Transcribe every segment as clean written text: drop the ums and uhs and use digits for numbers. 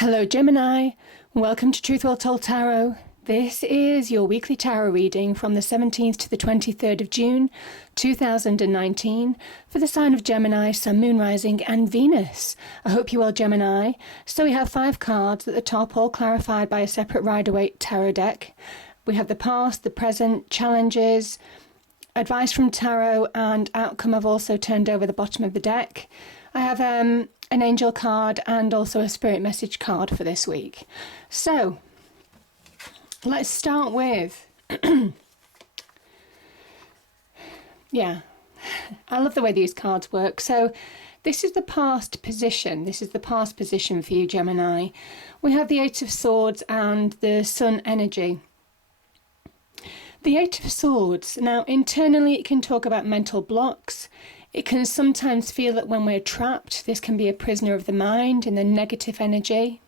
Hello Gemini, welcome to Truth Well Told Tarot. This is your weekly tarot reading from the 17th to the 23rd of June 2019 for the sign of Gemini, Sun, Moon, Rising and Venus. I hope you're well, Gemini. So we have 5 cards at the top, all clarified by a separate Rider-Waite tarot deck. We have the past, the present, challenges, advice from tarot and outcome. I've also turned over the bottom of the deck. I have an angel card and also a spirit message card for this week. So let's start with, yeah, I love the way these cards work. So this is the past position. This is the past position for you, Gemini. We have the 8 of Swords and the Sun energy. The 8 of Swords, now internally it can talk about mental blocks. It can sometimes feel that when we're trapped, this can be a prisoner of the mind in the negative energy.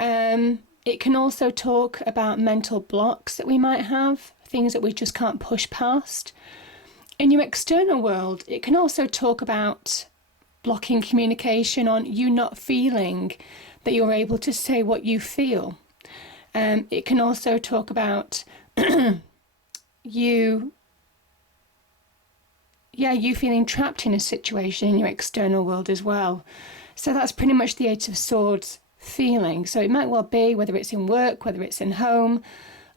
It can also talk about mental blocks that we might have, things that we just can't push past. In your external world, it can also talk about blocking communication, on you not feeling that you're able to say what you feel. It can also talk about you feeling trapped in a situation in your external world as well. So that's pretty much the 8 of Swords feeling. So it might well be, whether it's in work, whether it's in home,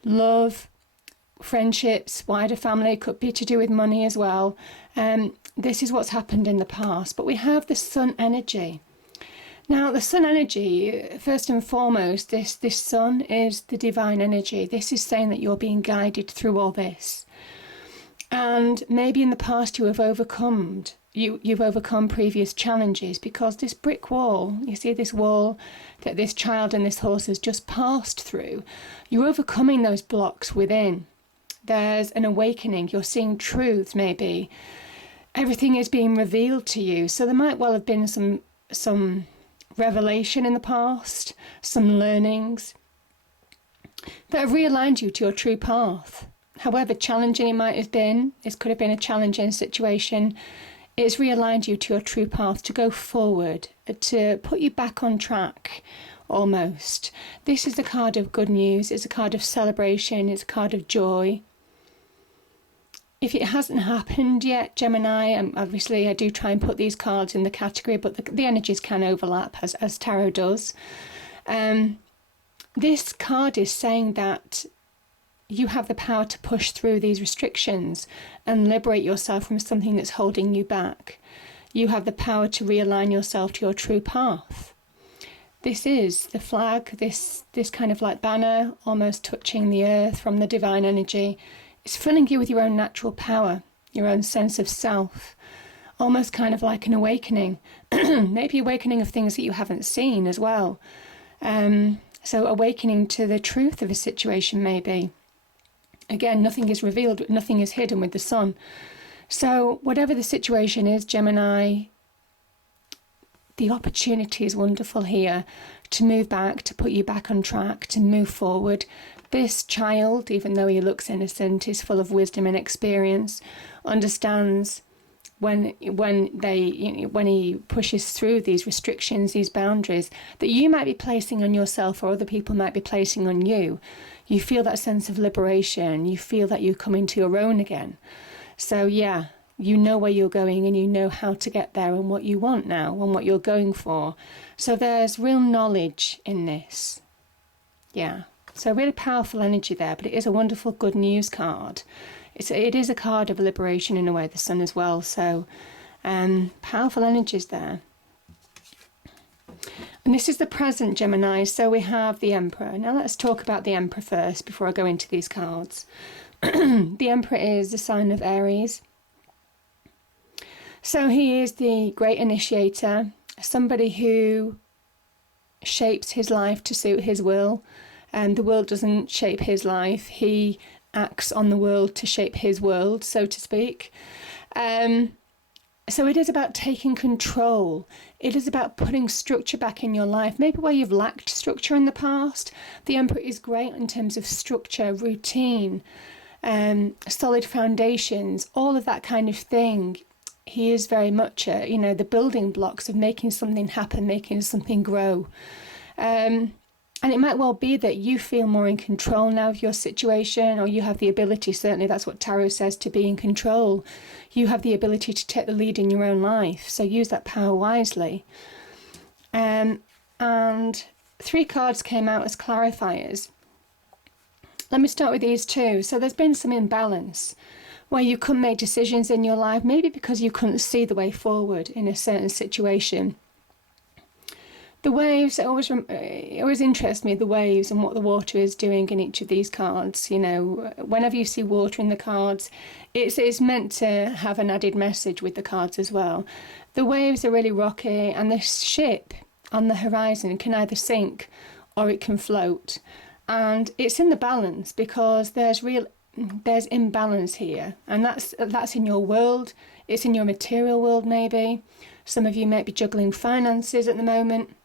love, friendships, wider family, could be to do with money as well. This is what's happened in the past. But we have the Sun energy. Now, the Sun energy, first and foremost, this Sun is the divine energy. This is saying that you're being guided through all this. And maybe in the past you have overcome previous challenges, because this brick wall, you see this wall that this child and this horse has just passed through, you're overcoming those blocks within. There's an awakening, you're seeing truths maybe. Everything is being revealed to you. So there might well have been some revelation in the past, some learnings that have realigned you to your true path. However challenging it might have been, this could have been a challenging situation, it's realigned you to your true path, to go forward, to put you back on track, almost. This is a card of good news, it's a card of celebration, it's a card of joy. If it hasn't happened yet, Gemini, obviously I do try and put these cards in the category, but the energies can overlap, as tarot does. This card is saying that you have the power to push through these restrictions and liberate yourself from something that's holding you back. You have the power to realign yourself to your true path. This is the flag, this kind of like banner, almost touching the earth from the divine energy. It's filling you with your own natural power, your own sense of self, almost kind of like an awakening, maybe awakening of things that you haven't seen as well. So awakening to the truth of a situation maybe. Again, nothing is revealed, nothing is hidden with the Sun. So whatever the situation is, Gemini, the opportunity is wonderful here to move back, to put you back on track, to move forward. This child, even though he looks innocent, is full of wisdom and experience, understands when he pushes through these restrictions, these boundaries that you might be placing on yourself or other people might be placing on you. You feel that sense of liberation. You feel that you come into your own again. So yeah, you know where you're going and you know how to get there and what you want now and what you're going for. So there's real knowledge in this. Yeah. So really powerful energy there, but it is a wonderful good news card. It is a card of liberation in a way, the Sun as well. So powerful energies there. And this is the present, Gemini. So we have the Emperor. Now let's talk about the Emperor first before I go into these cards. The Emperor is the sign of Aries. So he is the great initiator, somebody who shapes his life to suit his will. And the world doesn't shape his life. He acts on the world to shape his world, so to speak. So it is about taking control. It is about putting structure back in your life. Maybe where you've lacked structure in the past. The Emperor is great in terms of structure, routine, solid foundations, all of that kind of thing. He is very much, the building blocks of making something happen, making something grow. And it might well be that you feel more in control now of your situation, or you have the ability, certainly that's what Tarot says, to be in control. You have the ability to take the lead in your own life, so use that power wisely. And 3 cards came out as clarifiers. Let me start with these 2. So there's been some imbalance where you couldn't make decisions in your life, maybe because you couldn't see the way forward in a certain situation. The waves, it always interests me, the waves and what the water is doing in each of these cards. You know, whenever you see water in the cards, it's meant to have an added message with the cards as well. The waves are really rocky, and this ship on the horizon can either sink or it can float. And it's in the balance because there's imbalance here, and that's in your world. It's in your material world, maybe. Some of you might be juggling finances at the moment.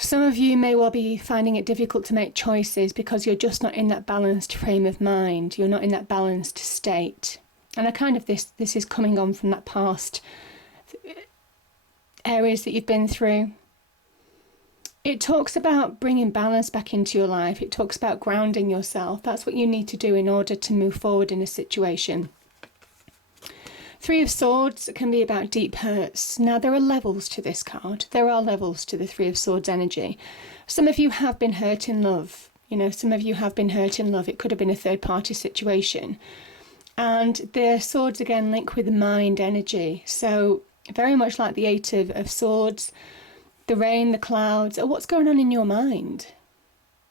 Some of you may well be finding it difficult to make choices because you're just not in that balanced frame of mind. You're not in that balanced state. And this is coming on from that past areas that you've been through. It talks about bringing balance back into your life. It talks about grounding yourself. That's what you need to do in order to move forward in a situation. 3 of Swords can be about deep hurts. Now, there are levels to this card. There are levels to the 3 of Swords energy. Some of you have been hurt in love. You know, some of you have been hurt in love. It could have been a third-party situation. And the Swords, again, link with the mind energy. So, very much like the 8 of Swords, the rain, the clouds, are what's going on in your mind.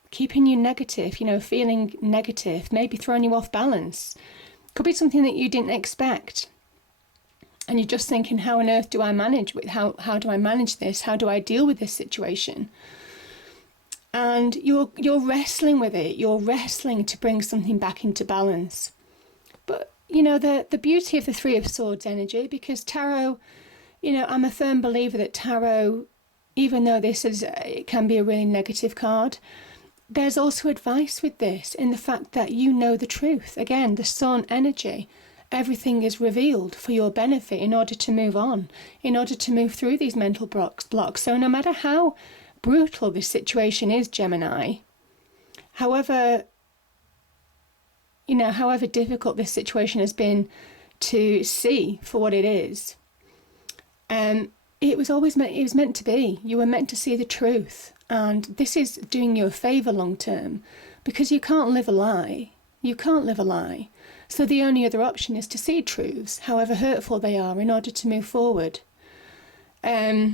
Keeping you negative, you know, feeling negative, maybe throwing you off balance. Could be something that you didn't expect. And you're just thinking, how on earth do I manage with how do I manage this? How do I deal with this situation? And you're wrestling with it. You're wrestling to bring something back into balance. But you know, the beauty of the 3 of Swords energy, because tarot, you know, I'm a firm believer that tarot, even though it can be a really negative card, there's also advice with this in the fact that you know the truth. Again, the Sun energy. Everything is revealed for your benefit in order to move on, in order to move through these mental blocks. So no matter how brutal this situation is, Gemini, however difficult this situation has been to see for what it is, it was meant to be. You were meant to see the truth. And this is doing you a favour long term, because you can't live a lie. You can't live a lie. So the only other option is to see truths, however hurtful they are, in order to move forward. So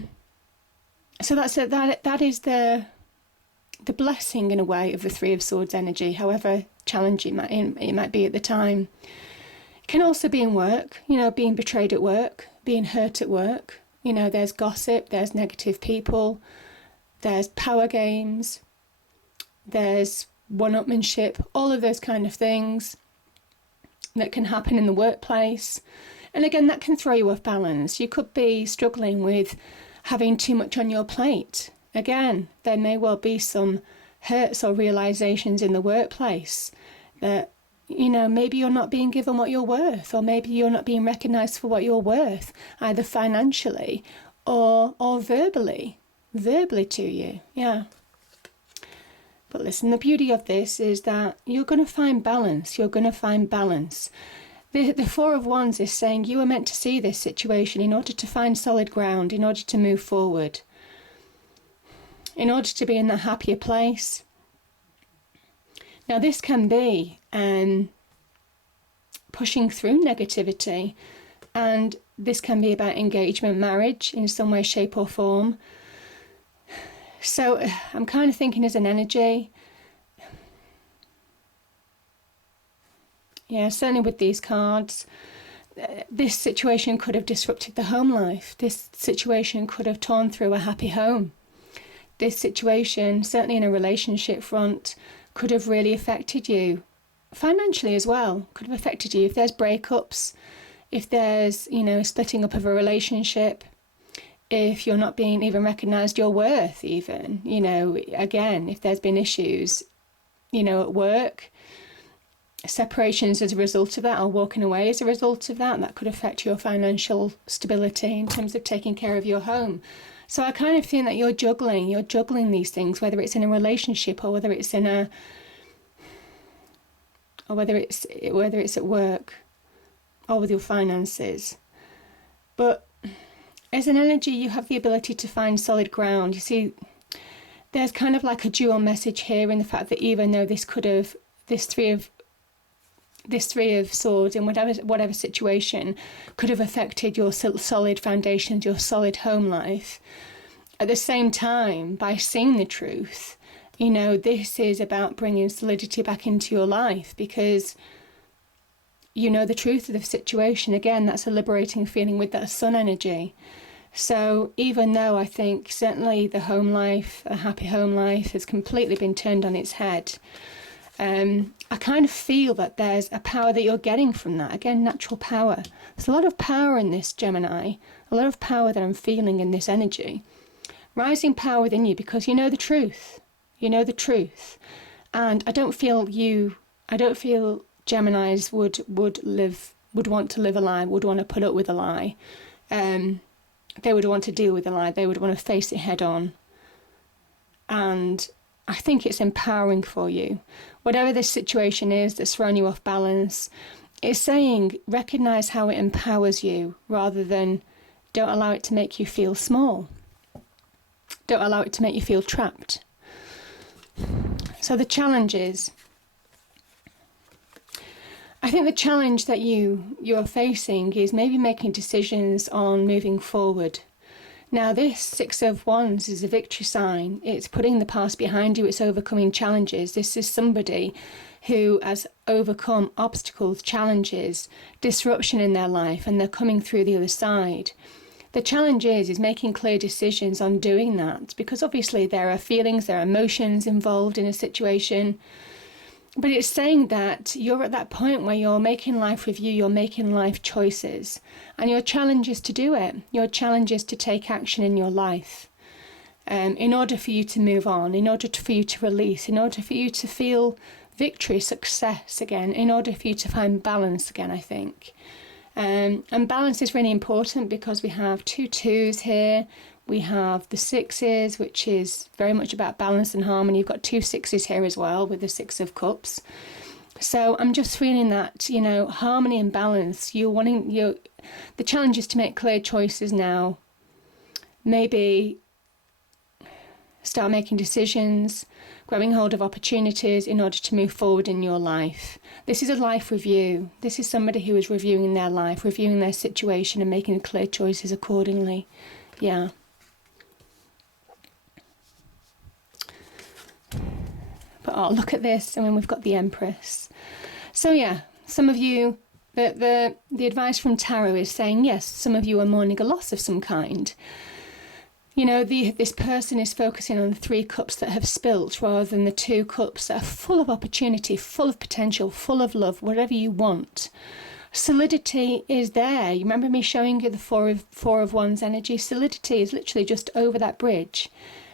that is the blessing, in a way, of the 3 of Swords energy, however challenging it might be at the time. It can also be in work, you know, being betrayed at work, being hurt at work. You know, there's gossip, there's negative people, there's power games, there's one-upmanship, all of those kind of things that can happen in the workplace. And again, that can throw you off balance. You could be struggling with having too much on your plate. Again, there may well be some hurts or realizations in the workplace that, you know, maybe you're not being given what you're worth, or maybe you're not being recognized for what you're worth, either financially or verbally to you. Yeah. But listen, the beauty of this is that you're going to find balance. You're going to find balance. The 4 of Wands is saying you were meant to see this situation in order to find solid ground, in order to move forward, in order to be in that happier place. Now, this can be pushing through negativity, and this can be about engagement, marriage in some way, shape or form. So I'm kind of thinking as an energy. Yeah, certainly with these cards, this situation could have disrupted the home life. This situation could have torn through a happy home. This situation, certainly in a relationship front, could have really affected you financially as well. Could have affected you if there's breakups, if there's, you know, splitting up of a relationship, if you're not being even recognised your worth even, you know, again, if there's been issues, you know, at work, separations as a result of that, or walking away as a result of that, that could affect your financial stability in terms of taking care of your home. So I kind of think that you're juggling these things, whether it's in a relationship or whether it's in a, or whether it's at work or with your finances. But as an energy, you have the ability to find solid ground. You see, there's kind of like a dual message here in the fact that even though this three of swords in whatever situation could have affected your solid foundations, your solid home life, at the same time, by seeing the truth, you know, this is about bringing solidity back into your life because you know the truth of the situation. Again, that's a liberating feeling with that sun energy. So even though I think certainly the home life, a happy home life, has completely been turned on its head, I kind of feel that there's a power that you're getting from that. Again, natural power. There's a lot of power in this, Gemini. A lot of power that I'm feeling in this energy. Rising power within you because you know the truth. You know the truth. And I don't feel Geminis would want to live a lie, would want to put up with a lie. They would want to deal with a lie. They would want to face it head on. And I think it's empowering for you. Whatever this situation is that's thrown you off balance, it's saying recognize how it empowers you rather than don't allow it to make you feel small. Don't allow it to make you feel trapped. So the challenge is, I think the challenge that you're facing is maybe making decisions on moving forward. Now this 6 of Wands is a victory sign. It's putting the past behind you. It's overcoming challenges. This is somebody who has overcome obstacles, challenges, disruption in their life, and they're coming through the other side. The challenge is making clear decisions on doing that, because obviously there are feelings, there are emotions involved in a situation. But it's saying that you're at that point where you're making life review, you're making life choices, and your challenge is to do it. Your challenge is to take action in your life in order for you to move on, in order for you to release, in order for you to feel victory, success again, in order for you to find balance again, I think. And balance is really important because we have 2 2s here. We have the 6s, which is very much about balance and harmony. You've got 2 6s here as well with the 6 of Cups. So I'm just feeling that, you know, harmony and balance. The challenge is to make clear choices now. Maybe start making decisions, grabbing hold of opportunities in order to move forward in your life. This is a life review. This is somebody who is reviewing their life, reviewing their situation and making clear choices accordingly. Yeah. But oh, look at this. I mean, we've got the Empress. So yeah, some of you, the advice from Tarot is saying, yes, some of you are mourning a loss of some kind. You know, this person is focusing on the 3 cups that have spilt rather than the 2 cups that are full of opportunity, full of potential, full of love, whatever you want. Solidity is there. You remember me showing you the 4 of Wands energy? Solidity is literally just over that bridge,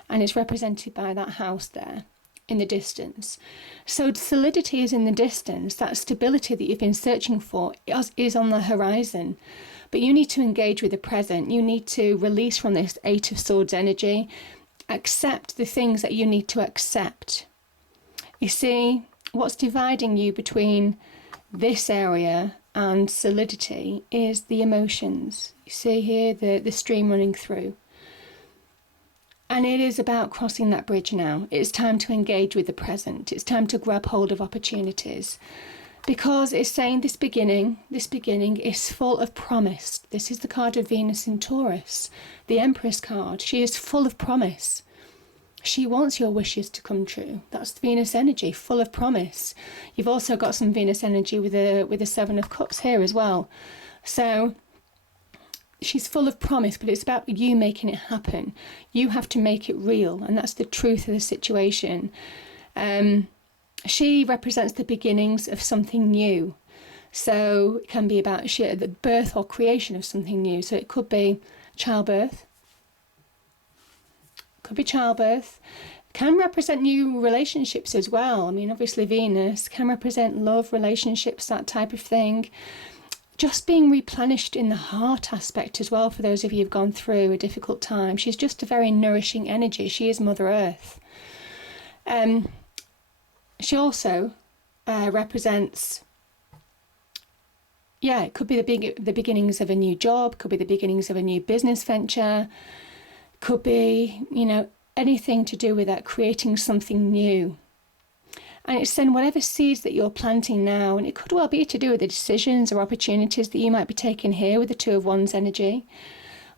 and it's represented by that house there in the distance. So solidity is in the distance. That stability that you've been searching for is on the horizon. But you need to engage with the present. You need to release from this 8 of Swords energy. Accept the things that you need to accept. You see, what's dividing you between this area and solidity is the emotions. You see here the stream running through. And it is about crossing that bridge now. It's time to engage with the present. It's time to grab hold of opportunities. Because it's saying this beginning is full of promise. This is the card of Venus in Taurus, the Empress card. She is full of promise. She wants your wishes to come true. That's Venus energy, full of promise. You've also got some Venus energy with the 7 of Cups here as well. So she's full of promise, but it's about you making it happen. You have to make it real, and that's the truth of the situation. She represents the beginnings of something new. So it can be about the birth or creation of something new. So it could be childbirth. Can represent new relationships as well. I mean, obviously Venus can represent love, relationships, that type of thing. just being replenished in the heart aspect as well, for those of you who've gone through a difficult time. She's just a very nourishing energy. She is Mother Earth. She also represents, it could be the beginnings of a new job, could be the beginnings of a new business venture, could be, anything to do with that, creating something new. And it's then whatever seeds that you're planting now, and it could well be to do with the decisions or opportunities that you might be taking here with the Two of Wands energy.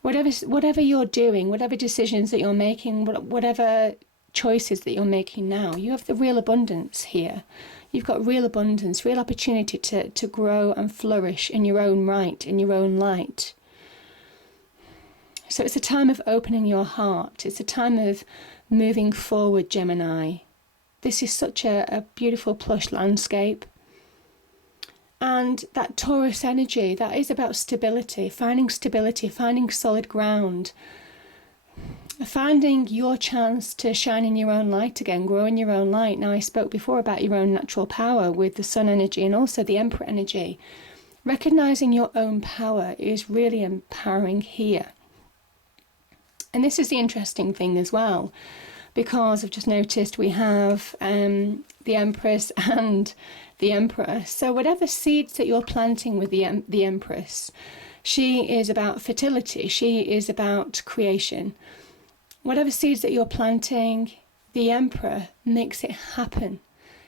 Whatever you're doing, whatever decisions that you're making, whatever choices that you're making now, you have the real abundance here. You've got real abundance, real opportunity to grow and flourish in your own right, in your own light. So it's a time of opening your heart. It's a time of moving forward, Gemini. This is such a beautiful plush landscape. And that Taurus energy, that is about stability, finding solid ground, finding your chance to shine in your own light again, grow in your own light. Now, I spoke before about your own natural power with the Sun energy and also the Emperor energy. Recognizing your own power is really empowering here. And this is the interesting thing as well, because I've just noticed we have the Empress and the Emperor. So whatever seeds that you're planting with the Empress, she is about fertility. She is about creation. Whatever seeds that you're planting, the Emperor makes it happen.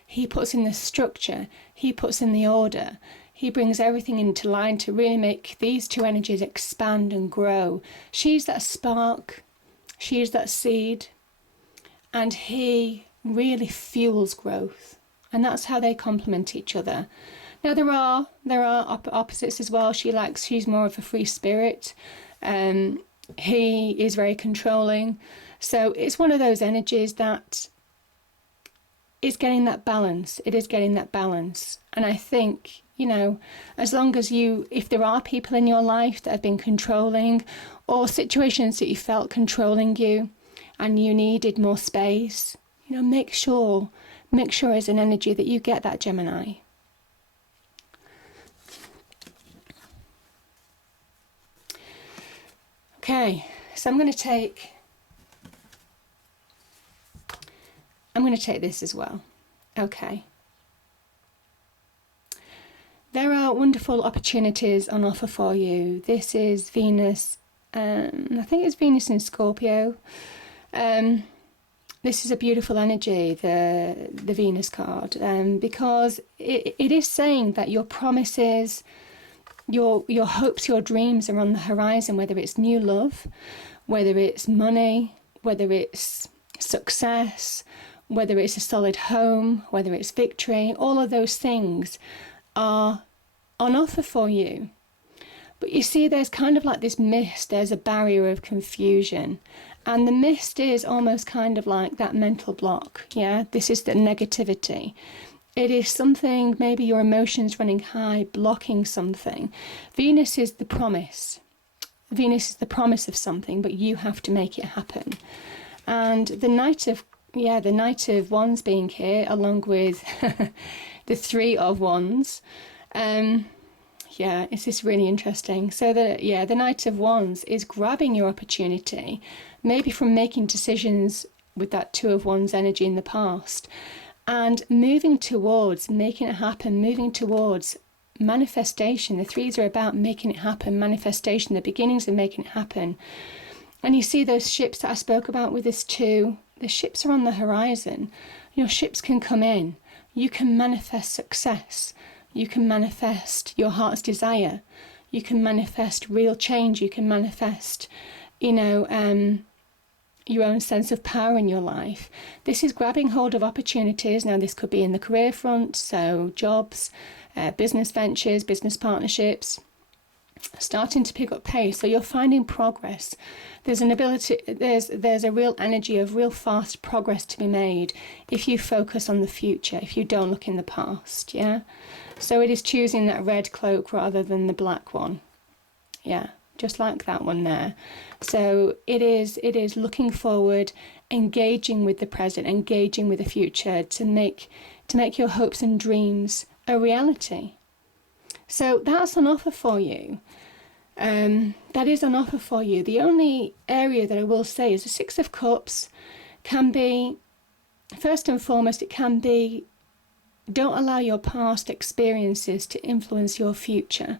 He puts in the structure. He puts in the order. He brings everything into line to really make these two energies expand and grow. She's that spark. She is that seed. And he really fuels growth. And that's how they complement each other. Now, there are opposites as well. She's more of a free spirit. He is very controlling. So it's one of those energies that is getting that balance. It is getting that balance. And I think, as long as if there are people in your life that have been controlling, or situations that you felt controlling you and you needed more space, make sure as an energy that you get that, Gemini. Okay, so I'm going to take this as well. Okay. There are wonderful opportunities on offer for you. This is Venus, I think it's Venus in Scorpio. This is a beautiful energy, the Venus card, because it is saying that your promises, your hopes, your dreams are on the horizon, whether it's new love, whether it's money, whether it's success, whether it's a solid home, whether it's victory. All of those things are on offer for you. But you see, there's kind of like this mist, there's a barrier of confusion. And the mist is almost kind of like that mental block, yeah? This is the negativity. It is something, maybe your emotions running high, blocking something. Venus is the promise. Venus is the promise of something, but you have to make it happen. And the Knight of Wands being here, along with the Three of Wands, it's just really interesting. So the Knight of Wands is grabbing your opportunity, maybe from making decisions with that Two of Wands energy in the past, and moving towards making it happen, moving towards manifestation. The threes are about making it happen, manifestation, the beginnings of making it happen. And you see those ships that I spoke about with this two, the ships are on the horizon. Your ships can come in. You can manifest success. You can manifest your heart's desire. You can manifest real change. You can manifest, your own sense of power in your life. This is grabbing hold of opportunities. Now, this could be in the career front, so jobs, business ventures, business partnerships, starting to pick up pace. So you're finding progress. There's an ability, there's a real energy of real fast progress to be made if you focus on the future, if you don't look in the past, yeah? So it is choosing that red cloak rather than the black one. Yeah, just like that one there. So it is looking forward, engaging with the present, engaging with the future to make your hopes and dreams a reality. So that's on offer for you. That is on offer for you. The only area that I will say is the Six of Cups can be, first and foremost, it can be, don't allow your past experiences to influence your future.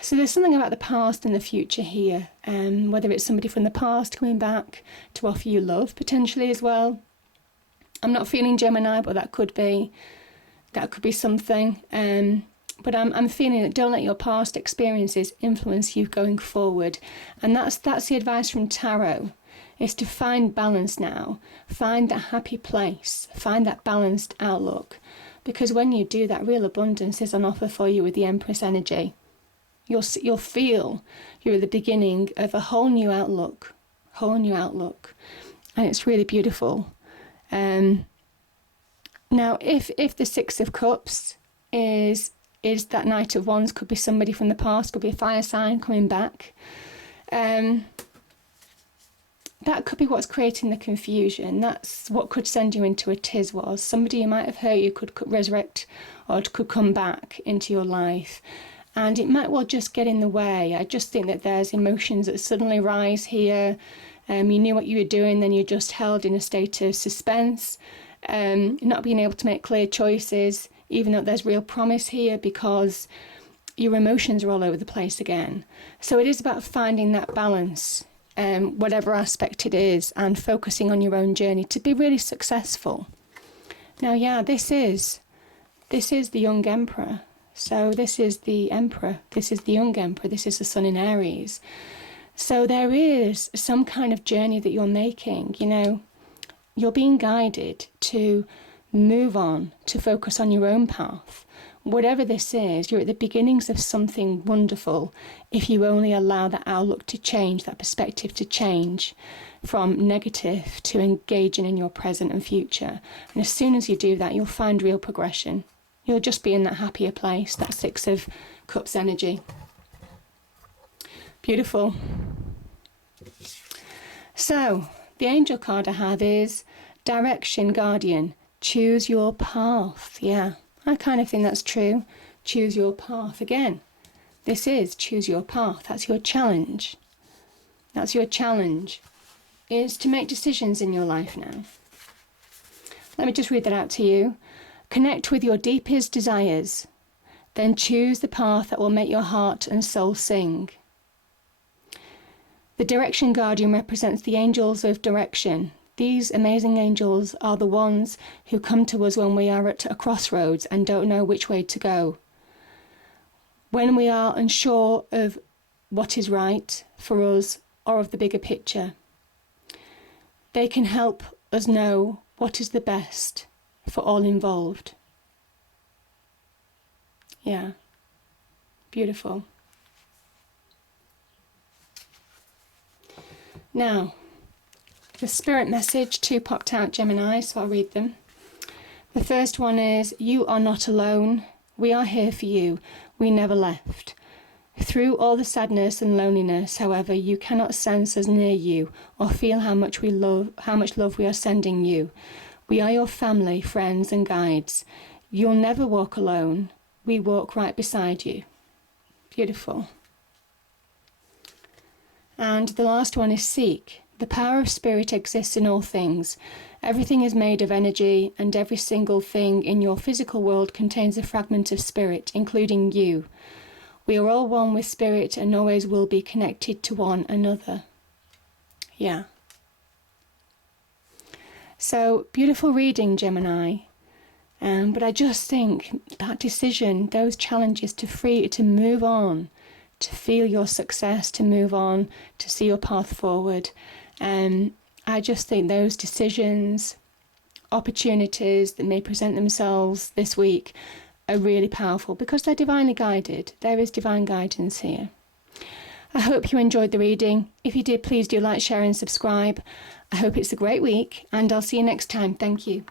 So there's something about the past and the future here, whether it's somebody from the past coming back to offer you love potentially as well. I'm not feeling Gemini, but that could be something. But I'm feeling that don't let your past experiences influence you going forward. And that's the advice from Tarot, is to find balance now. Find that happy place. Find that balanced outlook. Because when you do, that real abundance is on offer for you with the Empress energy. You'll feel you're at the beginning of a whole new outlook. And it's really beautiful. Now, if the Six of Cups is that Knight of Wands, could be somebody from the past, could be a fire sign coming back. That could be what's creating the confusion. That's what could send you into a tiz-was. Somebody who might have hurt you could resurrect or could come back into your life. And it might well just get in the way. I just think that there's emotions that suddenly rise here. You knew what you were doing, then you're just held in a state of suspense. Not being able to make clear choices, even though there's real promise here, because your emotions are all over the place again. So it is about finding that balance, whatever aspect it is, and focusing on your own journey to be really successful. Now, yeah, this is the young emperor. So this is the emperor, this is the young emperor, this is the sun in Aries. So there is some kind of journey that you're making, you know. You're being guided to move on, to focus on your own path. Whatever this is, you're at the beginnings of something wonderful if you only allow that outlook to change, that perspective to change from negative to engaging in your present and future. And as soon as you do that, you'll find real progression. You'll just be in that happier place, that Six of Cups energy. Beautiful. So, the angel card I have is Direction Guardian. Choose your path. Yeah, I kind of think that's true. Choose your path. Again, this is choose your path. That's your challenge. That's your challenge, is to make decisions in your life now. Let me just read that out to you. Connect with your deepest desires. Then choose the path that will make your heart and soul sing. The Direction Guardian represents the angels of direction. These amazing angels are the ones who come to us when we are at a crossroads and don't know which way to go. When we are unsure of what is right for us or of the bigger picture, they can help us know what is the best for all involved. Yeah, beautiful. Now, the spirit message, 2 popped out, Gemini, so I'll read them. The first one is, you are not alone. We are here for you. We never left. Through all the sadness and loneliness, however, you cannot sense us near you or feel how much love we are sending you. We are your family, friends and guides. You'll never walk alone. We walk right beside you. Beautiful. And the last one is seek. The power of spirit exists in all things. Everything is made of energy, and every single thing in your physical world contains a fragment of spirit, including you. We are all one with spirit and always will be connected to one another. Yeah. So, beautiful reading, Gemini. But I just think that decision, those challenges to move on, to feel your success, to move on, to see your path forward. I just think those decisions, opportunities that may present themselves this week are really powerful because they're divinely guided. There is divine guidance here. I hope you enjoyed the reading. If you did, please do like, share and subscribe. I hope it's a great week and I'll see you next time. Thank you.